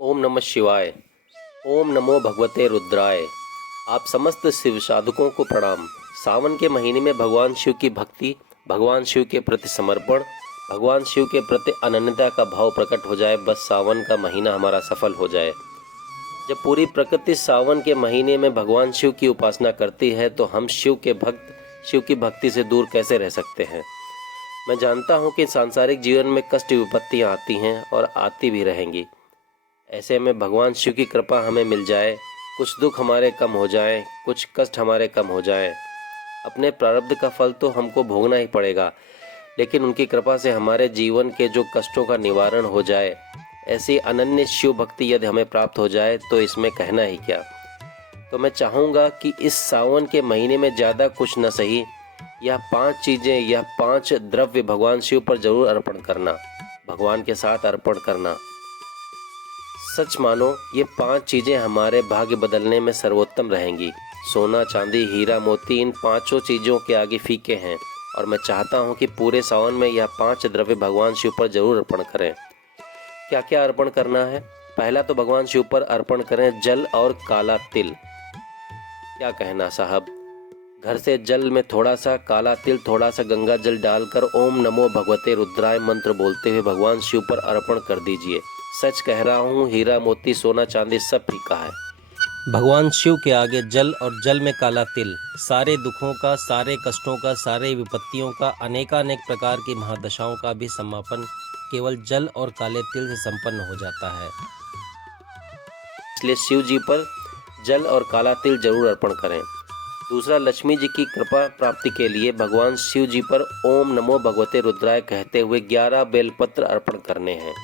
ओम नमः शिवाय। ओम नमो भगवते रुद्राय। आप समस्त शिव साधकों को प्रणाम। सावन के महीने में भगवान शिव की भक्ति, भगवान शिव के प्रति समर्पण, भगवान शिव के प्रति अनन्यता का भाव प्रकट हो जाए। बस सावन का महीना हमारा सफल हो जाए। जब पूरी प्रकृति सावन के महीने में भगवान शिव की उपासना करती है तो हम शिव के भक्त शिव की भक्ति से दूर कैसे रह सकते हैं। मैं जानता हूँ कि सांसारिक जीवन में कष्ट विपत्तियाँ आती हैं और आती भी रहेंगी। ऐसे में भगवान शिव की कृपा हमें मिल जाए, कुछ दुख हमारे कम हो जाए, कुछ कष्ट हमारे कम हो जाए। अपने प्रारब्ध का फल तो हमको भोगना ही पड़ेगा, लेकिन उनकी कृपा से हमारे जीवन के जो कष्टों का निवारण हो जाए, ऐसी अनन्य शिव भक्ति यदि हमें प्राप्त हो जाए तो इसमें कहना ही क्या। तो मैं चाहूँगा कि इस सावन के महीने में ज़्यादा कुछ न सही, यह 5 चीज़ें, यह 5 द्रव्य भगवान शिव पर जरूर अर्पण करना, भगवान के साथ अर्पण करना। सच मानो ये 5 चीज़ें हमारे भाग्य बदलने में सर्वोत्तम रहेंगी। सोना, चांदी, हीरा, मोती इन 5 चीज़ों के आगे फीके हैं और मैं चाहता हूँ कि पूरे सावन में यह 5 द्रव्य भगवान शिव पर जरूर अर्पण करें। क्या क्या अर्पण करना है? पहला तो भगवान शिव पर अर्पण करें जल और काला तिल। क्या कहना साहब, घर से जल में थोड़ा सा काला तिल, थोड़ा सा गंगा जल डालकर ओम नमो भगवते रुद्राय मंत्र बोलते हुए भगवान शिव पर अर्पण कर दीजिए। सच कह रहा हूँ, हीरा मोती सोना चांदी सब फीका है। भगवान शिव के आगे जल और जल में काला तिल सारे दुखों का, सारे कष्टों का, सारे विपत्तियों का, अनेकानेक प्रकार की महादशाओं का भी समापन केवल जल और काले तिल से संपन्न हो जाता है। इसलिए शिव जी पर जल और काला तिल जरूर अर्पण करें। दूसरा, लक्ष्मी जी की कृपा प्राप्ति के लिए भगवान शिव जी पर ओम नमो भगवते रुद्राय कहते हुए 11 बेलपत्र अर्पण करने हैं।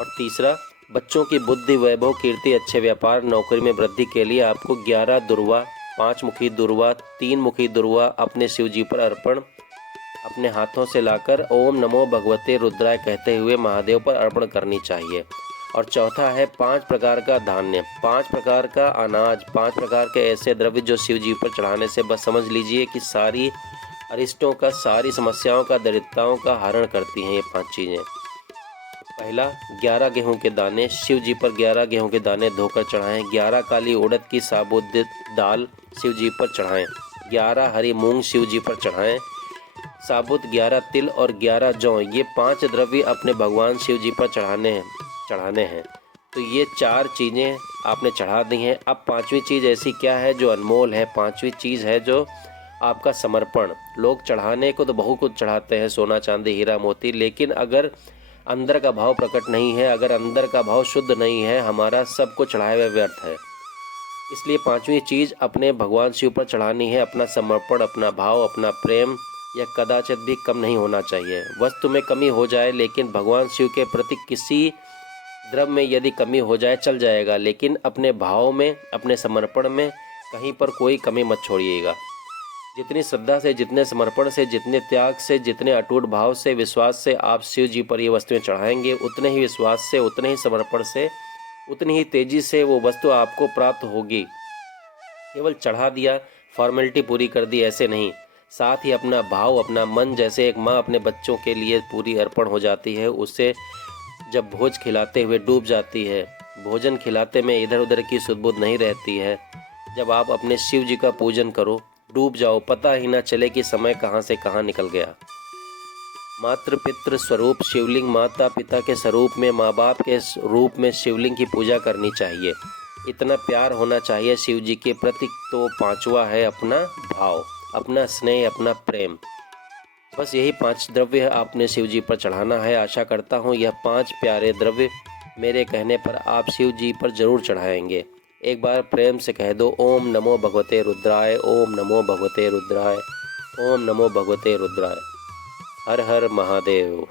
और तीसरा, बच्चों की बुद्धि, वैभव, कीर्ति, अच्छे व्यापार, नौकरी में वृद्धि के लिए आपको 11 दुर्वा, 5 मुखी दुर्वा, 3 मुखी दुर्वा अपने शिव जी पर अर्पण अपने हाथों से लाकर ओम नमो भगवते रुद्राय कहते हुए महादेव पर अर्पण करनी चाहिए। और चौथा है 5 प्रकार का धान्य, 5 प्रकार का अनाज, 5 प्रकार के ऐसे द्रव्य जो शिव जी पर चढ़ाने से बस समझ लीजिए कि सारी अरिष्टों का, सारी समस्याओं का, दरिद्रताओं का हरण करती हैं ये 5 चीज़ें। पहला, 11 गेहूं के दाने, शिव जी पर 11 गेहूं के दाने धोकर चढ़ाएं। 11 काली उड़द की साबुत दाल शिव जी पर चढ़ाएं। 11 हरी मूंग शिव जी पर चढ़ाएं साबुत। 11 तिल और 11 जौ, ये 5 द्रव्य अपने भगवान शिव जी पर चढ़ाने हैं। तो ये 4 चीज़ें आपने चढ़ा दी हैं। अब 5वीं चीज़ ऐसी क्या है जो अनमोल है? 5वीं चीज़ है जो आपका समर्पण। लोग चढ़ाने को तो बहुत कुछ चढ़ाते हैं, सोना चांदी हीरा मोती, लेकिन अगर अंदर का भाव प्रकट नहीं है, अगर अंदर का भाव शुद्ध नहीं है, हमारा सब कुछ चढ़ाए हुए व्यर्थ है। इसलिए 5वीं चीज़ अपने भगवान शिव पर चढ़ानी है। अपना समर्पण, अपना भाव, अपना प्रेम, यह कदाचित भी कम नहीं होना चाहिए। वस्तु में कमी हो जाए, लेकिन भगवान शिव के प्रति किसी द्रव्य में यदि कमी हो जाए चल जाएगा, लेकिन अपने भाव में, अपने समर्पण में कहीं पर कोई कमी मत छोड़िएगा। जितनी श्रद्धा से, जितने समर्पण से, जितने त्याग से, जितने अटूट भाव से, विश्वास से आप शिव जी पर ये वस्तुएं चढ़ाएंगे, उतने ही विश्वास से, उतने ही समर्पण से, उतनी ही तेजी से वो वस्तु आपको प्राप्त होगी। केवल चढ़ा दिया, फॉर्मेलिटी पूरी कर दी, ऐसे नहीं। साथ ही अपना भाव, अपना मन, जैसे एक माँ अपने बच्चों के लिए पूरी अर्पण हो जाती है, उससे जब भोज खिलाते हुए डूब जाती है, भोजन खिलाते में इधर उधर की सुध-बुध नहीं रहती है। जब आप अपने शिव जी का पूजन करो, डूब जाओ, पता ही ना चले कि समय कहाँ से कहाँ निकल गया। मातृ पितृ स्वरूप शिवलिंग, माता पिता के स्वरूप में, माँ बाप के रूप में शिवलिंग की पूजा करनी चाहिए। इतना प्यार होना चाहिए शिव जी के प्रति। तो 5वां है अपना भाव, अपना स्नेह, अपना प्रेम। बस यही 5 द्रव्य आपने शिव जी पर चढ़ाना है। आशा करता हूँ यह 5 प्यारे द्रव्य मेरे कहने पर आप शिव जी पर जरूर चढ़ाएंगे। एक बार प्रेम से कह दो, ओम नमो भगवते रुद्राय, ओम नमो भगवते रुद्राय, ओम नमो भगवते रुद्राय। हर हर महादेव।